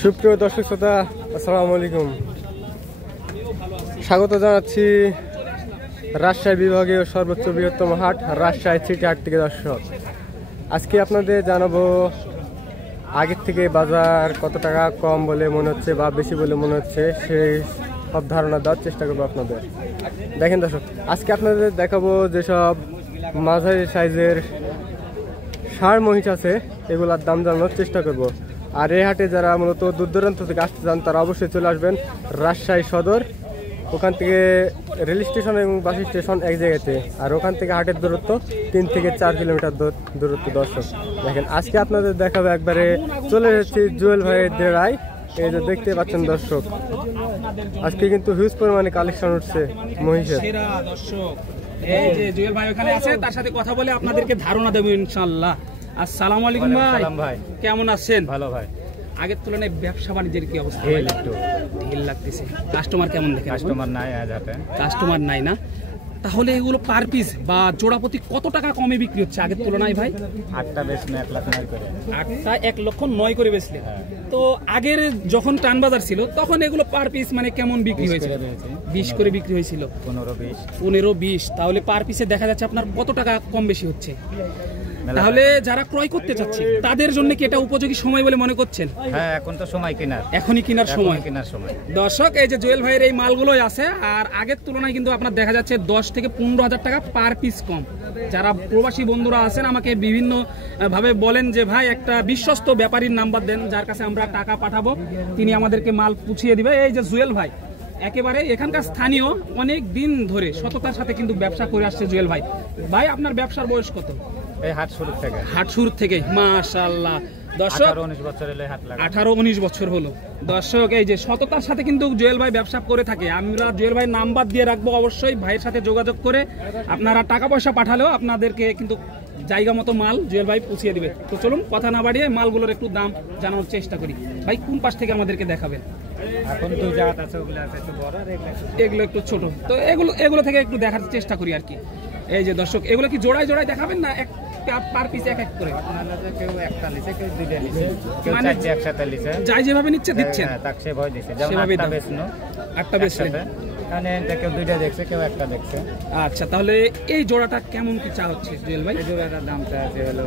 সুপ্রিয় দর্শক শ্রোতা, আসসালামু আলাইকুম। স্বাগত জানাচ্ছি রাজশাহী বিভাগীয় সর্বোচ্চ বৃহত্তম হাট রাজশাহী সিটি হাট থেকে। দর্শক, আজকে আপনাদের জানাবো আগের থেকে বাজার কত টাকা কম বলে মনে হচ্ছে বা বেশি বলে মনে হচ্ছে, সেই সব ধারণা দেওয়ার চেষ্টা করবো আপনাদের। দেখেন দর্শক, আজকে আপনাদের দেখাবো যেসব মাঝারি সাইজের ষাঁড় মহিষ আছে, এগুলার দাম জানানোর চেষ্টা করব। আর এই হাটে যারা মূলত দূর দূরান্ত থেকে আসতে চান তারা অবশ্যই চলে আসবেন রাজশাহী সদর। ওখান থেকে রেল স্টেশন এবং বাস স্টেশন এক জায়গাতে, আর ওখান থেকে হাটের দূরত্ব 3 থেকে 4 কিলোমিটার দূরত্ব। দর্শক দেখেন, আজকে আপনাদের দেখাবো একবারে চলে এসেছি জুয়েল ভাইয়ের ডেরায়। এই যে দেখতে পাচ্ছেন দর্শক, আজকে কিন্তু হিউজ পরিমাণে কালেকশন উঠছে মহিষের। এই যে জুয়েল ভাই ওখানে আছে, তার সাথে কথা বলে আপনাদেরকে ধারণা দেবো ইনশাআল্লাহ। আসসালামু আলাইকুম ভাই, কেমন আছেন? ভালো ভাই। আগের তুলনায় ব্যবসা বাণিজ্যের কি অবস্থা? ঢিল লাগতেছে। কাস্টমার কেমন দেখেন? কাস্টমার নাই, কাস্টমার নাই না? তাহলে এগুলো পার পিস বা জোড়াপতি কত টাকা কমে বিক্রি হচ্ছে আগের তুলনায় ভাই? 8টা বেচলে 1,09,000 করে। 8টা 1,09,000 করে বেচলে। তো আগের যখন টান বাজার ছিল তখন এগুলো পার পিস মানে কেমন বিক্রি হয়েছিল? 20 করে বিক্রি হয়েছিল। 15-20। তাহলে পার পিসে দেখা যাচ্ছে আপনার কত টাকা কম বেশি হচ্ছে? তাহলে যারা ক্রয় করতে চাচ্ছে তাদের জন্য কি এটা উপযোগী সময় বলে মনে করছেন? হ্যাঁ, এখন তো সময় কেনার, এখনই কেনার সময়। দর্শক, এই যে জুয়েল ভাইয়ের এই মালগুলোই আছে, আর আগের তুলনায় কিন্তু আপনার দেখা যাচ্ছে 10 থেকে 15,000 টাকা পার পিস কম। যারা প্রবাসী বন্ধুরা আছেন আমাকে বিভিন্ন ভাবে বলেন যে ভাই একটা বিশ্বস্ত ব্যাপারীর নাম্বার দেন যার কাছে আমরা টাকা পাঠাবো, তিনি আমাদেরকে মাল পুছিয়ে দিবে। এই যে জুয়েল ভাই একেবারে এখানকার স্থানীয়, অনেক দিন ধরে সততার সাথে কিন্তু ব্যবসা করে আসছে জুয়েল ভাই। ভাই আপনার ব্যবসার বয়স কত? এই হাট শুরু থেকে মাশাআল্লাহ। দর্শক, 18-19 বছর হলো। দর্শক, এই যে সততার সাথে কিন্তু জুয়েল ভাই ব্যবসা করে থাকে। আমরা জুয়েল ভাই নাম্বার দিয়ে রাখবো, অবশ্যই ভাইয়ের সাথে যোগাযোগ করে আপনারা টাকা পয়সা পাঠালেও আপনাদেরকে কিন্তু জায়গা মতো মাল জুয়েল ভাই পুছিয়ে দিবে। তো চলুন কথা না বাড়িয়ে মালগুলোর একটু দাম জানানোর চেষ্টা করি। ভাই কোন পাশ থেকে আমাদেরকে দেখাবেন? এখন তো জাত আছে, ওগুলো আছে একটু বড়, এগুলো একটু ছোট। তো এগুলো থেকে একটু দেখার চেষ্টা করি আর কি। এই যে দর্শক, এগুলো কি জোড়ায় জোড়ায় দেখাবেন না এক পার পিস এক করে? কেউ একটা লিছে, কেউ দুইটা লিছে, কেউ চারটে একসাথে লিছে, যাই যেভাবে নিচ্ছে দিচ্ছেন। তাক সেভাবে দিছে, যেমন 8টা বেচনো, 8টা বেচলেন। মানে কেউ দুইটা দেখছে, কেউ একটা দেখছে। আচ্ছা, তাহলে এই জোড়াটা কেমন কি চা হচ্ছে জুয়েল ভাই? এই জোড়াটার দামটা আছে হলো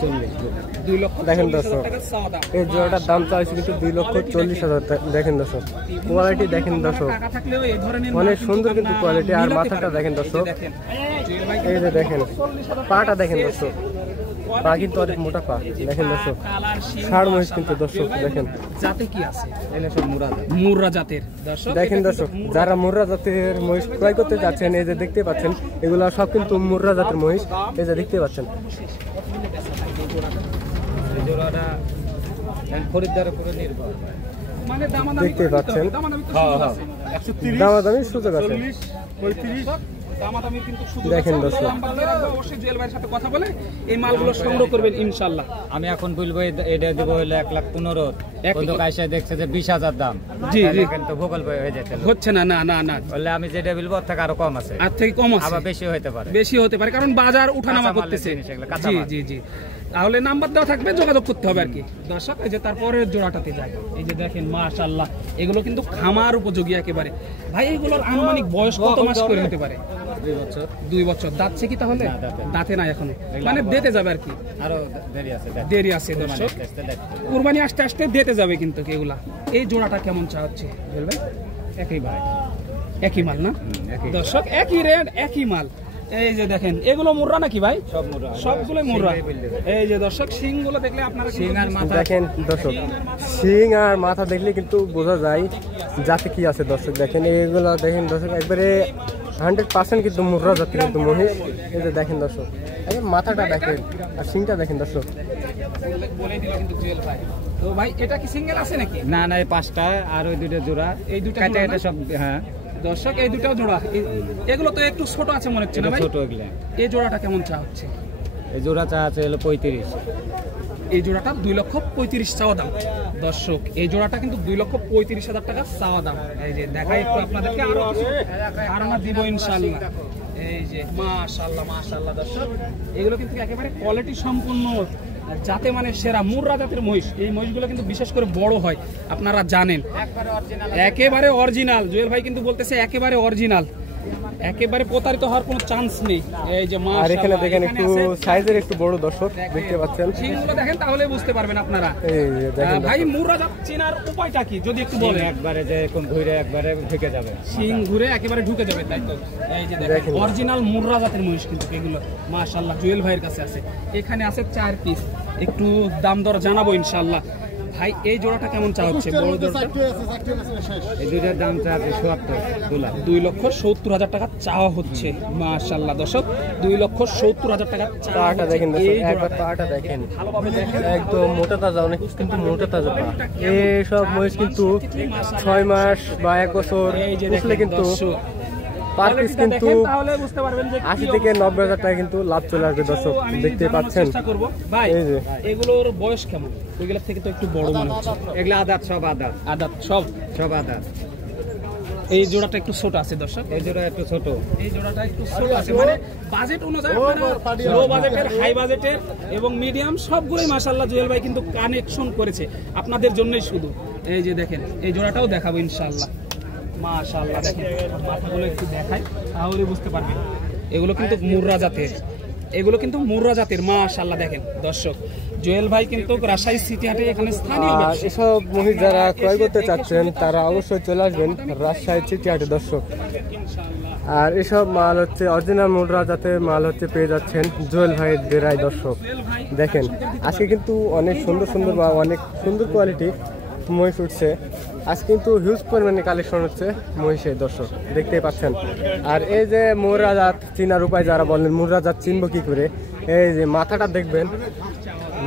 40। 2 লক্ষ। দেখেন দর্শক, এই জোড়াটার দাম চাইছে কিন্তু 2,40,000 টাকা। দেখেন দর্শক, কোয়ালিটি দেখেন দর্শক, অনেক সুন্দর কিন্তু কোয়ালিটি। আর মাথাটা দেখেন দর্শক, এই যে দেখেন পাটা দেখেন দর্শক, পা কিন্তু অনেক মোটা পা। দেখেন দর্শক, ষাঁড় মহিষ কিন্তু দর্শক দেখেন। জাতে কি আছে? এগুলো সব মুর্রা জাতের। দর্শক দেখেন দর্শক, যারা মুর্রা জাতের মহিষ ক্রয় করতে যাচ্ছেন, এই যে দেখতে পাচ্ছেন এগুলো সব কিন্তু মুর্রা জাতের মহিষ। এই যে দেখতে পাচ্ছেন, খরিদ্দারের উপরে নির্ভর, মানে দেখতে পাচ্ছেন দামাদামি সুযোগ আছে। দেখেন দর্শক, অবশ্যই জুয়েল ভাইয়ের সাথে কথা বলে এই মালগুলো সংগ্রহ করবেন ইনশাআল্লাহ। আমি এখন বলবো এটা দেবো হলো 1,15,000। কিন্তু কাইসা দেখছে যে 20,000 দাম। জি জি, কিন্তু ভোগাল হয়ে যেতে হচ্ছে না। না না না, বললে আমি যেটা বলবো ওর থেকে আরো কম আছে, আর থেকে কম আছে, আবার বেশি হতে পারে। বেশি হতে পারে, কারণ বাজার উঠানামা করতেছে। জি জি জি, তাহলে নাম্বার দেওয়া থাকবে, যোগাযোগ করতে হবে আর কি। দর্শক, এই যে তারপরে জোড়াটাতে যায়, এই যে দেখেন মাশাআল্লাহ, এগুলো কিন্তু খামার উপযোগী একেবারে। ভাই এগুলোর আনুমানিক বয়স কত মাস করে হতে পারে? 2 বছর। দাঁতছে কি তাহলে? দাঁতে না এখনো, মানে দিতে যাবে আর কি, আরো দেরি আছে। দর্শক, কুরবানি আস্তে আস্তে দিতে যাবে কিন্তু এগুলা। এই জোড়াটা কেমন চা হচ্ছে বলবে? একই মাল না দর্শক, একই রেট, একই মাল। এই যে দেখেন, এগুলো মুর্রা নাকি ভাই? সবগুলো মুর্রা। এই যে দর্শক, শিং গুলো দেখলে আপনারা শিং আর মাথা দেখেন দর্শক, শিং আর মাথা দেখলে কিন্তু বোঝা যায় যাতে কি আছে। দর্শক দেখেন, এগুলো দেখেন দর্শক, একবারে 100% কিন্তু মুর্রা জাতের কিন্তু মহিষ। এই যে দেখেন দর্শক, মাথাটা দেখেন আর শিংটা দেখেন দর্শক। বলে দিল কিন্তু জুয়েল ভাই। তো ভাই এটা কি সিঙ্গেল আছে নাকি? না না, এই 5টা আর ওই 2টা জোড়া, এই 2টা এটা সব। হ্যাঁ দর্শক, এই 2টাও জোড়া। এগুলো তো একটু ছোট আছে মনে হচ্ছে না ভাই? ছোট এগুলো। এই জোড়াটা কেমন চা হচ্ছে? এই জোড়া চা আছে হলো 35। এই জোড়াটা 2,35,000 চাওয়া দাম। দর্শক, এই জোড়াটা কিন্তু 2,35,000 টাকা চাওয়া দাম। এই যে দেখাই একটু আপনাদেরকে, আর আমরা দিব ইনশাআল্লাহ। এই যে মাশাআল্লাহ মাশাআল্লাহ দর্শক, এগুলো কিন্তু একেবারে কোয়ালিটি সম্পূর্ণ যাতে মানে সেরা মুর্রা জাতের মহিষ। এই মহিষগুলো কিন্তু বিশেষ করে বড় হয়, আপনারা জানেন। একেবারে অরিজিনাল, জুয়েল ভাই কিন্তু বলতেছে একেবারে অরিজিনাল, একেবারে প্রতারিত হওয়ার কোনো চান্স নেই। এই যে আর এখানে দেখেন একটু সাইজের একটু বড় দর্শক দেখতে পাচ্ছেন, শিংগুলো দেখেন তাহলে বুঝতে পারবেন আপনারা। এই যে দেখেন ভাই মুর্রা জাত চেনার উপায়টা কি যদি একটু বলেন? একবারে যে কোন ঘুরে একবারে ঢুকে যাবে, শিং ঘুরে একেবারে ঢুকে যাবে, তাই তো? এই যে দেখেন অরিজিনাল মুর্রা জাতের মহিষ কিন্তু এগুলো মাশাআল্লাহ জুয়েল ভাইয়ের কাছে আছে। এখানে আছে 4 পিস, একটু দাম দর জানাবো ইনশাআল্লাহ। ভাই এই জোড়াটা কেমন চা হচ্ছে? বড় জোড়াটা এই দুইটার দাম চাচ্ছে ৭০ 2,70,000 টাকা চাওয়া হচ্ছে। মাশাআল্লাহ দর্শক 2,70,000 টাকা চাওয়া পাটা হচ্ছে। দেখেন দর্শক, এই একবার জোড়াটা পাটা দেখেন, ভালোভাবে দেখেন, একদম মোটা তাজা, অনেক কিন্তু মোটা তাজা পা। এই সব মহিষ কিন্তু 6 মাস বা 1 বছর এই যে উঠলে দেখেন কিন্তু দর্শক, পার পিস কোয়ালিটিটা কিন্তু দেখেন তাহলে বুঝতে পারবেন যে 80 থেকে 90,000 টাকা কিন্তু লাভ চলে আসবে দর্শক, আমি দেখতে জানানোর পাচ্ছেন। চেষ্টা করব। ভাই এই যে এগুলোর বয়স কেমন? ওইগুলোর থেকে তো একটু বড় মনে হচ্ছে। এগুলো আদাত, সব আদাত, আদাত সব। সব আদাত। এই জোড়াটা একটু ছোট আছে দর্শক, এই জোড়া একটু ছোট, এই জোড়াটা একটু ছোট আছে, মানে বাজেট অনুযায়ী লো বাজেটের, হাই বাজেটের এবং মিডিয়াম সবগুলোই মাশাআল্লাহ জুয়েল ভাই কিন্তু কানেকশন করেছে আপনাদের জন্যই শুধু। এই যে দেখেন এই জোড়াটাও দেখাবো ইনশাআল্লাহ। মাশাআল্লাহ দেখেন মাথাগুলো একটু দেখাই তাহলে বুঝতে পারবেন। এগুলো কিন্তু মুর্রা জাতের, এগুলো কিন্তু মুর্রা জাতের। মাশাআল্লাহ দেখেন দর্শক, জুয়েল ভাই কিন্তু রাজশাহী সিটি হাটে এখানে স্থানীয় আর ব্যবসায়ী। এসব মহিষ যারা ক্রয় করতে চাচ্ছেন তারা অবশ্যই চলে আসবেন রাজশাহী সিটি হাটে দর্শক। আর এসব মাল হচ্ছে অরিজিনাল মুর্রা জাতের মাল হচ্ছে পেয়ে যাচ্ছেন জুয়েল ভাইয়ের ডেরায় দর্শক। দেখেন আজকে কিন্তু অনেক সুন্দর সুন্দর বা অনেক সুন্দর কোয়ালিটি মহিষ উঠছে, আজ কিন্তু হিউজ পরিমাণে কালেকশন হচ্ছে মহিষের দর্শক, দেখতেই পাচ্ছেন। আর এই যে মুর্রা জাত চিনার উপায় যারা বলেন মুর্রা জাত চিনবো কি করে, এই যে মাথাটা দেখবেন,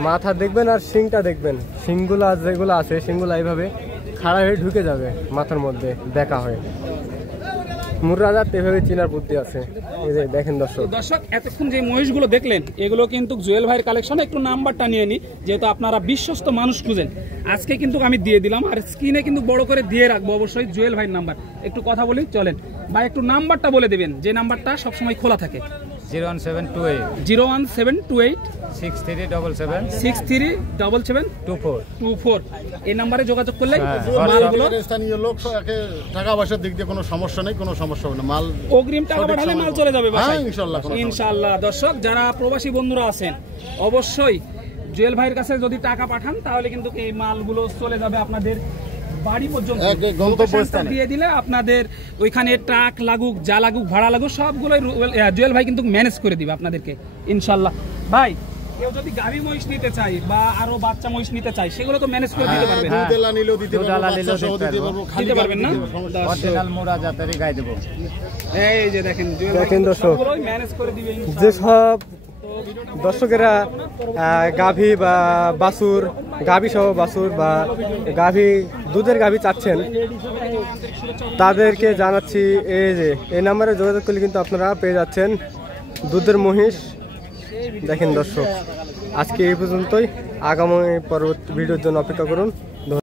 মাথা দেখবেন আর শিংটা দেখবেন, শিংগুলা যেগুলো আছে শিংগুলা এইভাবে খাড়া হয়ে ঢুকে যাবে মাথার মধ্যে, দেখা হয় মুর্রা জাত এভাবে চিনার বুদ্ধি আছে। এই যে দেখেন দর্শক, দর্শক এতক্ষণ যে মহিষগুলো দেখলেন এগুলো কিন্তু জুয়েল ভাইয়ের কালেকশন। একটু নাম্বারটা নিয়ে নি, যেহেতু আপনারা বিশ্বস্ত মানুষ খুঁজেন, আজকে কিন্তু আমি দিয়ে দিলাম, আর স্ক্রিনে কিন্তু বড় করে দিয়ে রাখবো অবশ্যই জুয়েল ভাইয়ের নাম্বার। একটু কথা বলি চলেন ভাই, একটু নাম্বারটা বলে দেবেন যে নাম্বারটা সবসময় খোলা থাকে। 01728 01728 6377 637724 এই নাম্বারে যোগাযোগ করলে মালগুলো স্থানীয় লোক টাকা পয়সার দিক দিয়ে কোনো সমস্যা নেই, কোনো সমস্যা হবে না, মাল অগ্রিম টাকা পাঠালে মাল চলে যাবে বাসায়। হ্যাঁ, ইনশাআল্লাহ ইনশাআল্লাহ। দর্শক যারা প্রবাসী বন্ধুরা আছেন অবশ্যই জুয়েল ভাইয়ের কাছে যদি টাকা পাঠান তাহলে কিন্তু এই মালগুলো চলে যাবে আপনাদের বাড়ি পর্যন্ত, গন্তব্যস্থানে দিয়ে দিলে আপনাদের ওইখানে ট্রাক লাগুক যা লাগুক ভাড়া লাগুক সবগুলোই জুয়েল ভাই কিন্তু ম্যানেজ করে দিবে আপনাদেরকে ইনশাআল্লাহ। ভাই কেউ যদি গাভী মহিষ নিতে চায় বা আরো বাচ্চা মহিষ নিতে চায় সেগুলো তো ম্যানেজ করে দিতে পারবেন, দুধেলা নিলেও দিতে পারবো, বাচ্চা সহ দিতে পারবো, দিতে পারবেন না? অরিজিনাল মুরা জাতেরই গাই দেবো। এই যে দেখেন জুয়েল ভাই দেখেন দর্শক, সবগুলোই ম্যানেজ করে দিবে ইনশাআল্লাহ। যেসব দর্শকেরা গাভী বা বাছুর, গাভী সহ বাছুর বা গাভী দুধের গাভী চাচ্ছেন তাদেরকে জানাচ্ছি এই যে এই নাম্বারে যোগাযোগ করলে কিন্তু আপনারা পেয়ে যাচ্ছেন দুধের মহিষ। দেখেন দর্শক আজকে এই পর্যন্তই, আগামী পরবর্তী ভিডিওর জন্য অপেক্ষা করুন।